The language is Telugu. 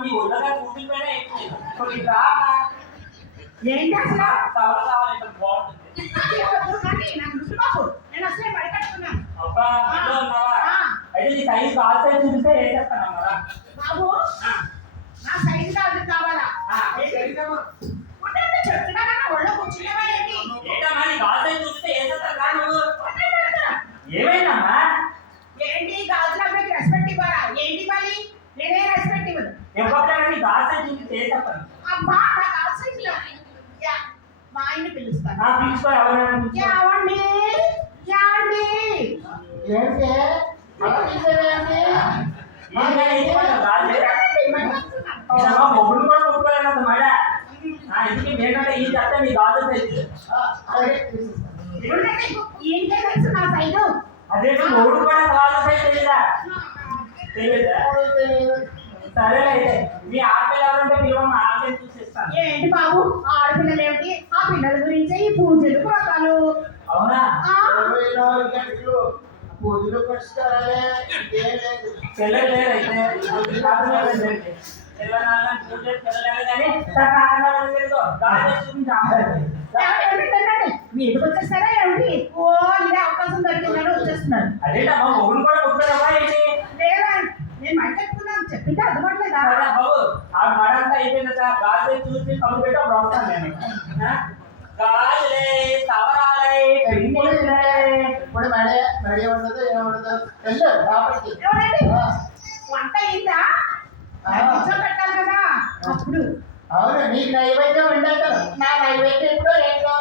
నీ ఒళ్ళగా కూతురిపోయినా ఎక్కువ రా ఏంటి అసలు తవల కావాలి ఇంత బాగుంటుంది నేను అసలే పడికట్టుకున్నాను అబ్బా ఇంట్లో ఉన్నావా అయితే నీ సైజ్ కాల్ సైజ్ చూపిస్తే ఏం చేస్తాను కదా బాబు నా సైజు కాదు కావాలా చెప్తున్నా ఒళ్ళో కూర్చునేవా ఏంటి ఏంటమ్మా నీ కాల్ సైజ్ చూపిస్తే ఏం చేస్తాను నువ్వు ఏమైందమ్మా ఏంటి గాజుల అబ్బాయికి రెస్పెక్ట్ ఇవ్వాలా ఏంటి ఇవ్వాలి నేనే రెస్పెక్ట్ ఇవ్వను ఎప్పుడైనా నీ కాల్ సైజ్ చూపిస్తే ఏం చేస్తాను అబ్బా నా కాల్ సైజు మా ఆయన పిలుస్తాను పిలుచుకో ఎవరైనా ఏమండి ఏమండి ఏంటి మొగుడు కూడా కొట్టుకోలేనంత మడ ఇంటికి ఏంటంటే ఈ చెత్త నీ గాజు సైజ్ ఏంటో తెలుసు నా సైజు అదే మొగుడు కూడా గాజు సైజ్ తెలియదా తెలియదా సరే అయితే మీ ఆడపిల్ల ఎవరంటే పిల్లలు ఆడపిల్ల చూసిస్తాను ఏంటి బాబు ఆడపిల్లలు ఏమిటి ఆ పిల్లల గురించి ఈ పూజలు వ్రతాలు అవునా 24 గంటలు పూజలు పరిష్కారాలే పిల్లలు లేరైతే వీటికి వచ్చేస్తారా ఏమిటి ఓ ఇదే అవకాశం దొరికిందని వచ్చేస్తున్నారు అదేటమ్మా మొగుడు కూడా కొట్టుకోవా ఏంటి లేదా నేను మడికెత్తుకున్నాను చెప్పింటే అర్థమట్లేదా బాబు ఆ మడంతా అయిపోయింది సార్ గాజు చూసి కమ్ము పెట్టి అప్పుడు వస్తాను నేను గాజులే తవరాలే ఇప్పుడు మడి ఉండదు ఏముండదు వెళ్ళు లోపలికి వంట అయిందా పెట్టాలి కదా అప్పుడు అవును నీకు నైవేద్యం ఉండాలి నా నైవేద్యం ఎప్పుడో ఏంటో